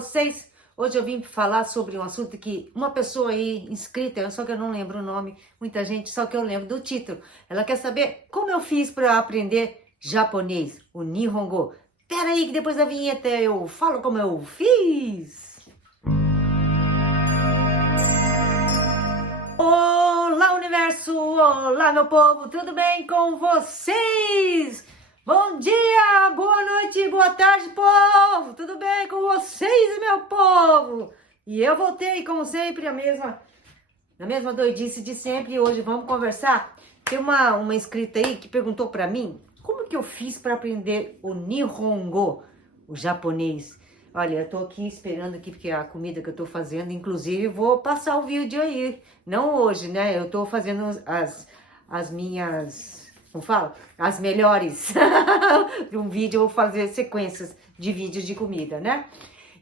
vocês? Hoje eu vim falar sobre um assunto que uma pessoa aí inscrita, só que eu não lembro o nome, muita gente, só que eu lembro do título. Ela quer saber como eu fiz para aprender japonês, o Nihongo. Pera aí que depois da vinheta eu falo como eu fiz. Olá, universo! Olá, meu povo! Tudo bem com vocês? Bom dia, boa noite, boa tarde, povo! Tudo bem com vocês, meu povo? E eu voltei, como sempre, na mesma doidice de sempre. E hoje vamos conversar. Tem uma inscrita aí que perguntou pra mim como que eu fiz para aprender o Nihongo, o japonês. Olha, eu tô aqui esperando aqui porque a comida que eu tô fazendo, inclusive vou passar o vídeo aí, não hoje, né? Eu tô fazendo as minhas, como fala? As melhores. De um vídeo eu vou fazer sequências de vídeos de comida, né?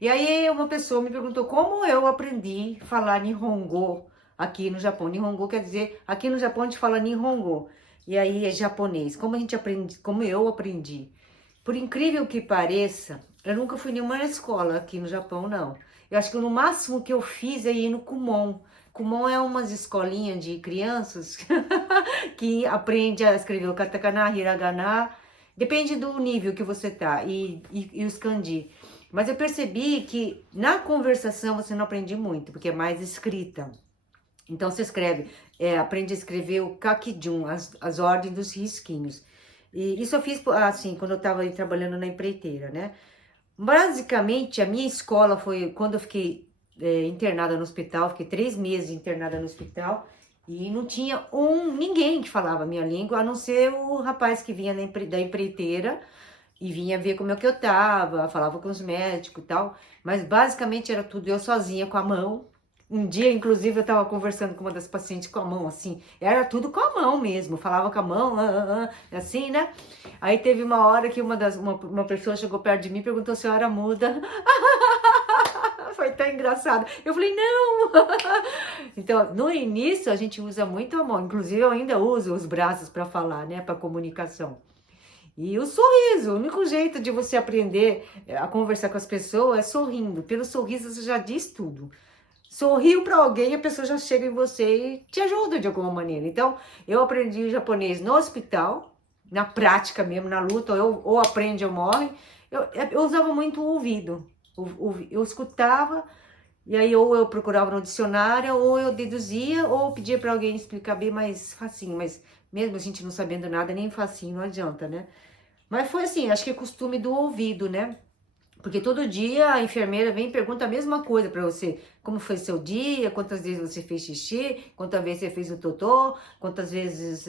E aí uma pessoa me perguntou como eu aprendi a falar Nihongo aqui no Japão. Nihongo quer dizer, aqui no Japão a gente fala Nihongo. E aí é japonês. Como a gente aprende, como eu aprendi. Por incrível que pareça, eu nunca fui em nenhuma escola aqui no Japão, não. Eu acho que no máximo que eu fiz é ir no Kumon. Kumon é umas escolinhas de crianças que aprende a escrever o katakana, hiragana. Depende do nível que você tá e os kanji. Mas eu percebi que na conversação você não aprende muito, porque é mais escrita. Então você escreve, aprende a escrever o kakijun, as ordens dos risquinhos. E isso eu fiz assim, quando eu estava trabalhando na empreiteira, né? Basicamente, a minha escola foi quando eu fiquei internada no hospital, fiquei 3 meses internada no hospital, e não tinha ninguém que falava a minha língua, a não ser o rapaz que vinha da empreiteira, e vinha ver como é que eu tava, falava com os médicos e tal, mas basicamente era tudo eu sozinha com a mão. Um dia, inclusive, eu tava conversando com uma das pacientes com a mão, assim, era tudo com a mão mesmo, falava com a mão, assim, né? Aí teve uma hora que uma pessoa chegou perto de mim e perguntou se eu era muda. Foi tão engraçado. Eu falei, não! Então, no início, a gente usa muito a mão, inclusive eu ainda uso os braços para falar, né, para comunicação. E o sorriso, o único jeito de você aprender a conversar com as pessoas é sorrindo. Pelo sorriso você já diz tudo. Sorriu para alguém, a pessoa já chega em você e te ajuda de alguma maneira. Então, eu aprendi o japonês no hospital, na prática mesmo, na luta, ou aprende ou morre. Eu usava muito o ouvido. Eu escutava, e aí ou eu procurava no dicionário, ou eu deduzia, ou pedia para alguém explicar bem mais facinho. Mas mesmo a gente não sabendo nada, nem facinho, não adianta, né? Mas foi assim, acho que é costume do ouvido, né? Porque todo dia a enfermeira vem e pergunta a mesma coisa para você. Como foi seu dia? Quantas vezes você fez xixi? Quantas vezes você fez o totô? Quantas vezes...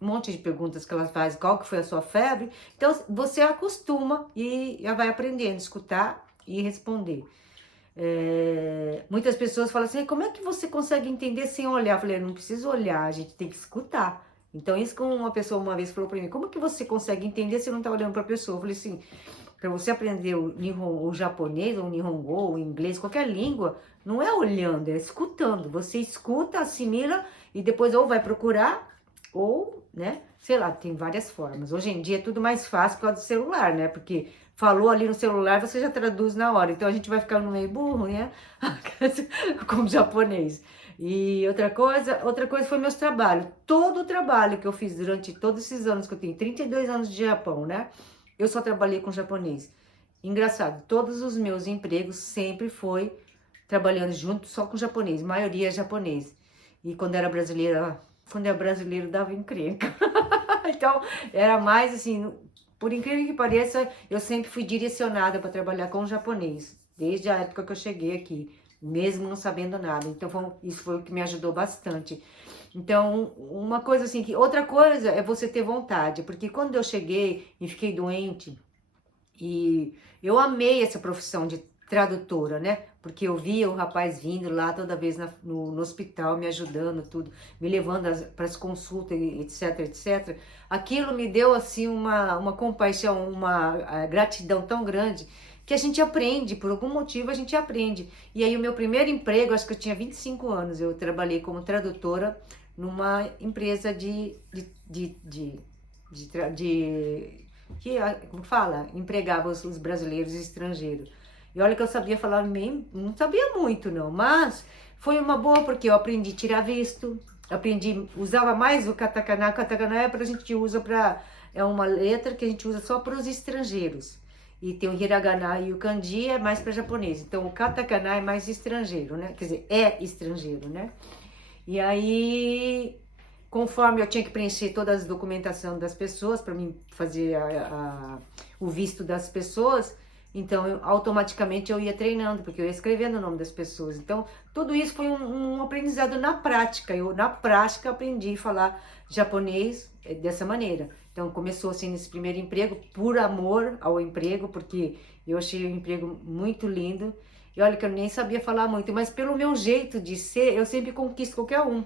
Um monte de perguntas que ela faz. Qual que foi a sua febre? Então, você acostuma e já vai aprendendo a escutar e responder. Muitas pessoas falam assim, como é que você consegue entender sem olhar? Eu falei, não preciso olhar, a gente tem que escutar. Então, isso que uma pessoa uma vez falou para mim, como que você consegue entender se não tá olhando para a pessoa? Eu falei assim, para você aprender o japonês, ou o Nihongo, o inglês, qualquer língua, não é olhando, é escutando. Você escuta, assimila e depois ou vai procurar, ou, né, sei lá, tem várias formas. Hoje em dia é tudo mais fácil por causa do celular, né? Porque falou ali no celular, você já traduz na hora. Então a gente vai ficando meio burro, né? Como japonês. E outra coisa foi meus trabalhos. Todo o trabalho que eu fiz durante todos esses anos que eu tenho, 32 anos de Japão, né? Eu só trabalhei com japonês. Engraçado, todos os meus empregos sempre foi trabalhando junto só com japonês, maioria é japonês. E quando era brasileiro dava encrenca. Então, era mais assim, por incrível que pareça, eu sempre fui direcionada para trabalhar com japonês, desde a época que eu cheguei aqui, mesmo não sabendo nada. Então, isso foi o que me ajudou bastante. Então, uma coisa assim, outra coisa é você ter vontade, porque quando eu cheguei e fiquei doente, e eu amei essa profissão de tradutora, né? Porque eu via o rapaz vindo lá toda vez no hospital, me ajudando, tudo, me levando para as consultas, etc, etc. Aquilo me deu, assim, uma compaixão, uma gratidão tão grande, que a gente aprende, por algum motivo a gente aprende. E aí o meu primeiro emprego, acho que eu tinha 25 anos, eu trabalhei como tradutora numa empresa que, como fala, empregava os brasileiros e estrangeiros. E olha que eu sabia falar bem, não sabia muito não, mas foi uma boa porque eu aprendi a tirar visto, usava mais o katakana. O katakana é pra gente usa para é uma letra que a gente usa só para os estrangeiros. E tem o hiragana e o kanji é mais para japonês. Então o katakana é mais estrangeiro, né? Quer dizer, é estrangeiro, né? E aí, conforme eu tinha que preencher toda a documentação das pessoas para mim fazer o visto das pessoas, então automaticamente eu ia treinando, porque eu ia escrevendo o nome das pessoas. Então tudo isso foi um aprendizado na prática. Eu na prática aprendi a falar japonês dessa maneira. Então começou assim nesse primeiro emprego, por amor ao emprego, porque eu achei o emprego muito lindo. E olha que eu nem sabia falar muito, mas pelo meu jeito de ser, eu sempre conquisto qualquer um.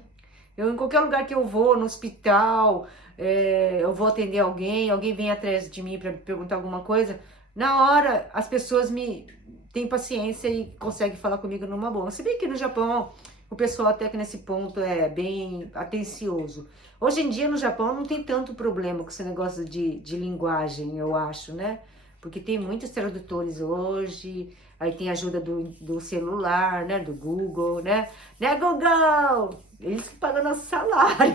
Eu, em qualquer lugar que eu vou, no hospital, eu vou atender alguém vem atrás de mim para perguntar alguma coisa, na hora as pessoas me têm paciência e conseguem falar comigo numa boa. Se bem que no Japão o pessoal até que nesse ponto é bem atencioso. Hoje em dia no Japão não tem tanto problema com esse negócio de linguagem, eu acho, né? Porque tem muitos tradutores hoje, aí tem ajuda do celular, né? Do Google, né? Né, Google? Eles que pagam nosso salário,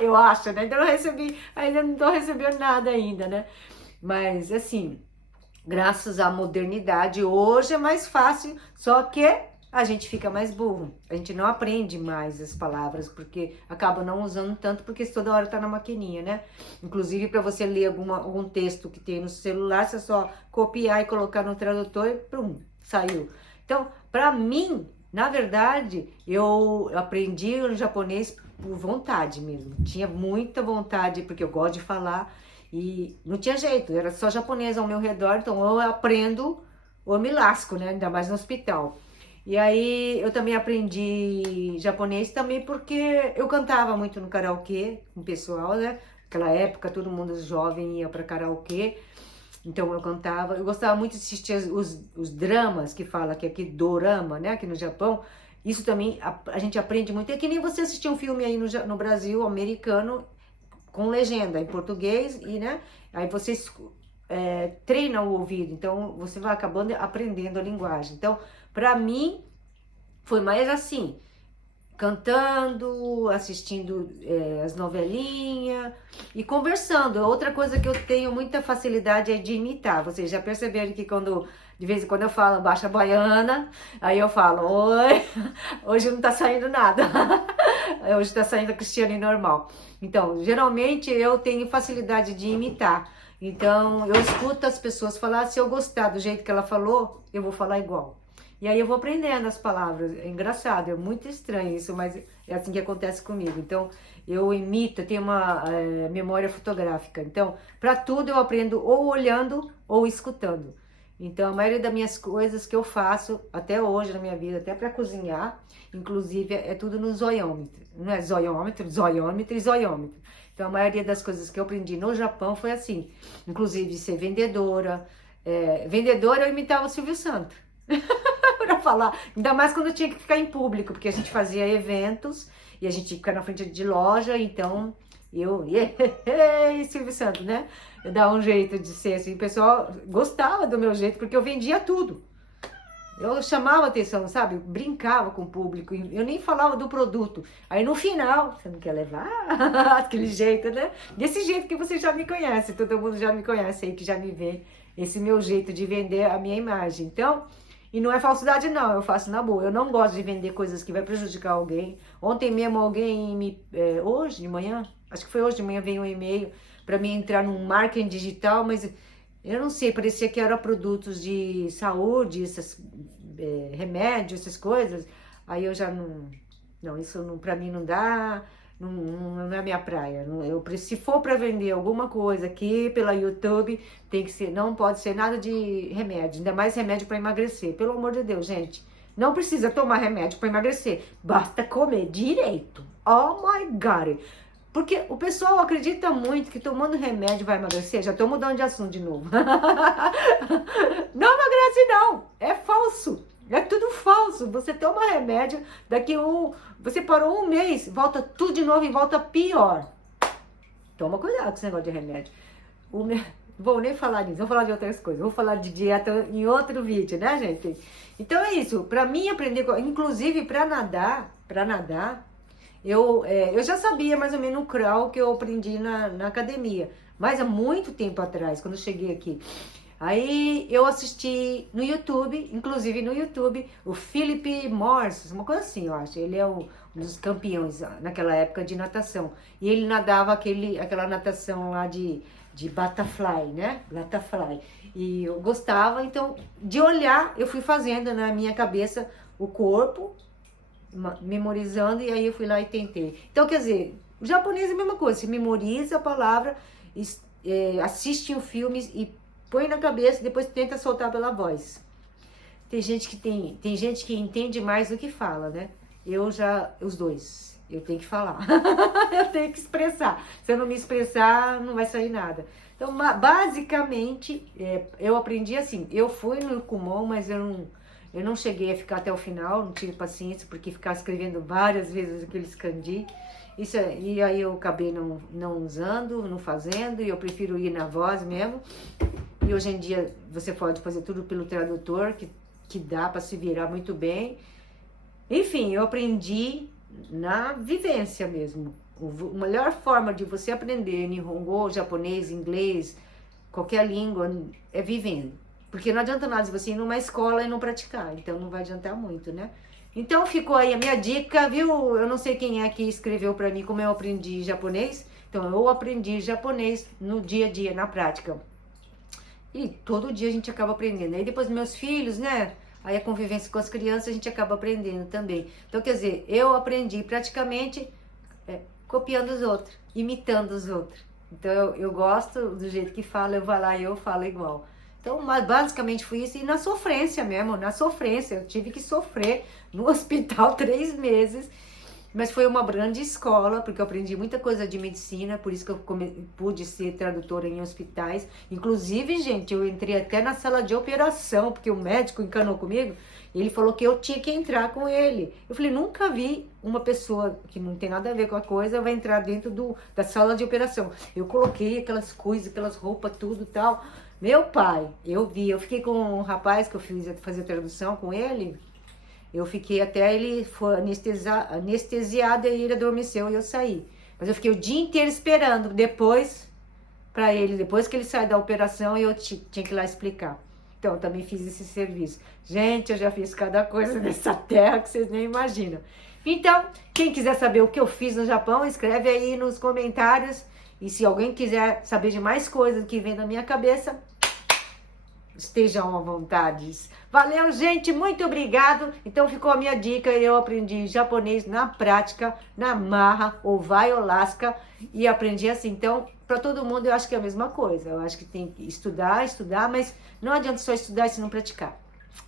eu acho, né? Então ainda não tô recebendo nada ainda, né? Mas assim, graças à modernidade, hoje é mais fácil, só que a gente fica mais burro. A gente não aprende mais as palavras, porque acaba não usando tanto, porque toda hora tá na maquininha, né? Inclusive, para você ler algum texto que tem no celular, você só copiar e colocar no tradutor e pum, saiu. Então, para mim, na verdade, eu aprendi o japonês por vontade mesmo. Tinha muita vontade, porque eu gosto de falar, e não tinha jeito, era só japonês ao meu redor, então ou eu aprendo ou eu me lasco, né? Ainda mais no hospital. E aí eu também aprendi japonês também porque eu cantava muito no karaokê com o pessoal, né? Naquela época todo mundo jovem ia para karaokê, então eu cantava. Eu gostava muito de assistir os dramas que fala que aqui dorama, né? Aqui no Japão. Isso também a gente aprende muito. É que nem você assistir um filme aí no Brasil, americano, com legenda em português, e né? Aí você treina o ouvido, então você vai acabando aprendendo a linguagem. Então, para mim, foi mais assim, cantando, assistindo as novelinhas e conversando. Outra coisa que eu tenho muita facilidade é de imitar. Vocês já perceberam que de vez em quando eu falo baixa baiana, aí eu falo, oi, hoje não tá saindo nada. Hoje tá saindo a Cristiane normal. Então, geralmente eu tenho facilidade de imitar. Então, eu escuto as pessoas falar, se eu gostar do jeito que ela falou, eu vou falar igual. E aí eu vou aprendendo as palavras. É engraçado, é muito estranho isso, mas é assim que acontece comigo. Então, eu imito, tenho uma memória fotográfica. Então, para tudo eu aprendo ou olhando ou escutando. Então, a maioria das minhas coisas que eu faço até hoje na minha vida, até para cozinhar, inclusive, é tudo no zoiômetro. Não é zoiômetro, zoiômetro e zoiômetro. Então, a maioria das coisas que eu aprendi no Japão foi assim. Inclusive, ser vendedora. Vendedora, eu imitava o Silvio Santos. Para falar, ainda mais quando eu tinha que ficar em público, porque a gente fazia eventos e a gente tinha que ficar na frente de loja, então eu, Silvio Santos, né? Eu dava um jeito de ser assim, o pessoal gostava do meu jeito, porque eu vendia tudo. Eu chamava atenção, sabe? Brincava com o público, eu nem falava do produto. Aí no final, você não quer levar? Aquele jeito, né? Desse jeito que você já me conhece, todo mundo já me conhece aí, que já me vê, esse meu jeito de vender a minha imagem. Então, e não é falsidade não, eu faço na boa. Eu não gosto de vender coisas que vai prejudicar alguém. Ontem mesmo alguém hoje de manhã, acho que foi hoje de manhã, veio um e-mail para mim entrar num marketing digital, mas eu não sei, parecia que eram produtos de saúde, remédios, essas coisas. Aí eu já não, isso não, para mim não dá, não é minha praia. Se for para vender alguma coisa aqui pela YouTube, tem que ser, não pode ser nada de remédio, ainda mais remédio para emagrecer. Pelo amor de Deus, gente, não precisa tomar remédio para emagrecer, basta comer direito. Oh my God! Porque o pessoal acredita muito que tomando remédio vai emagrecer. Já estou mudando de assunto de novo. Não emagrece não, é falso. É tudo falso. Você toma remédio, você parou um mês, volta tudo de novo e volta pior. Toma cuidado com esse negócio de remédio. Vou nem falar nisso, vou falar de outras coisas. Vou falar de dieta em outro vídeo, né, gente? Então é isso. Pra mim aprender, inclusive pra nadar, eu já sabia mais ou menos o crawl que eu aprendi na academia. Mas há muito tempo atrás, quando eu cheguei aqui. Aí eu assisti no YouTube, inclusive no YouTube, o Philip Morris, uma coisa assim, eu acho. Ele é um dos campeões naquela época de natação. E ele nadava aquela natação lá de butterfly, né? Butterfly. E eu gostava, então, de olhar, eu fui fazendo na minha cabeça o corpo, memorizando, e aí eu fui lá e tentei. Então, quer dizer, o japonês é a mesma coisa, você memoriza a palavra, assiste o filme e põe na cabeça e depois tenta soltar pela voz. Tem gente que entende mais do que fala, né? Os dois. Eu tenho que falar. Eu tenho que expressar. Se eu não me expressar, não vai sair nada. Então, basicamente, eu aprendi assim. Eu fui no Kumon, mas eu não cheguei a ficar até o final, não tive paciência, porque ficar escrevendo várias vezes aqueles kanji. E aí eu acabei não usando, não fazendo, e eu prefiro ir na voz mesmo. E hoje em dia você pode fazer tudo pelo tradutor, que dá para se virar muito bem. Enfim, eu aprendi na vivência mesmo. A melhor forma de você aprender Nihongo, japonês, inglês, qualquer língua, é vivendo. Porque não adianta nada se você ir numa escola e não praticar, então não vai adiantar muito, né? Então ficou aí a minha dica, viu? Eu não sei quem é que escreveu para mim como eu aprendi japonês. Então eu aprendi japonês no dia a dia, na prática. E todo dia a gente acaba aprendendo. Aí depois meus filhos, né? Aí a convivência com as crianças a gente acaba aprendendo também. Então, quer dizer, eu aprendi praticamente copiando os outros, imitando os outros. Então eu gosto do jeito que fala, eu vou lá e eu falo igual. Então, basicamente foi isso. E na sofrência mesmo, na sofrência. Eu tive que sofrer no hospital 3 meses. Mas foi uma grande escola, porque eu aprendi muita coisa de medicina, por isso que eu pude ser tradutora em hospitais. Inclusive, gente, eu entrei até na sala de operação, porque o médico encanou comigo, e ele falou que eu tinha que entrar com ele. Eu falei, nunca vi uma pessoa que não tem nada a ver com a coisa, vai entrar dentro da sala de operação. Eu coloquei aquelas coisas, aquelas roupas, tudo e tal. Meu pai, eu fiquei com um rapaz que eu fazia tradução com ele. Eu fiquei até ele foi anestesiado e ele adormeceu e eu saí. Mas eu fiquei o dia inteiro esperando depois que ele sai da operação, eu tinha que ir lá explicar. Então, eu também fiz esse serviço. Gente, eu já fiz cada coisa nessa terra que vocês nem imaginam. Então, quem quiser saber o que eu fiz no Japão, escreve aí nos comentários. E se alguém quiser saber de mais coisas que vem na minha cabeça, estejam à vontade. Valeu, gente, muito obrigado. Então ficou a minha dica, eu aprendi japonês na prática, na marra, ou vai ou lasca, e aprendi assim. Então, para todo mundo eu acho que é a mesma coisa. Eu acho que tem que estudar, mas não adianta só estudar se não praticar.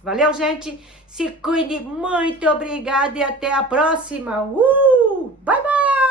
Valeu, gente. Se cuide, muito obrigada e até a próxima. Bye, bye!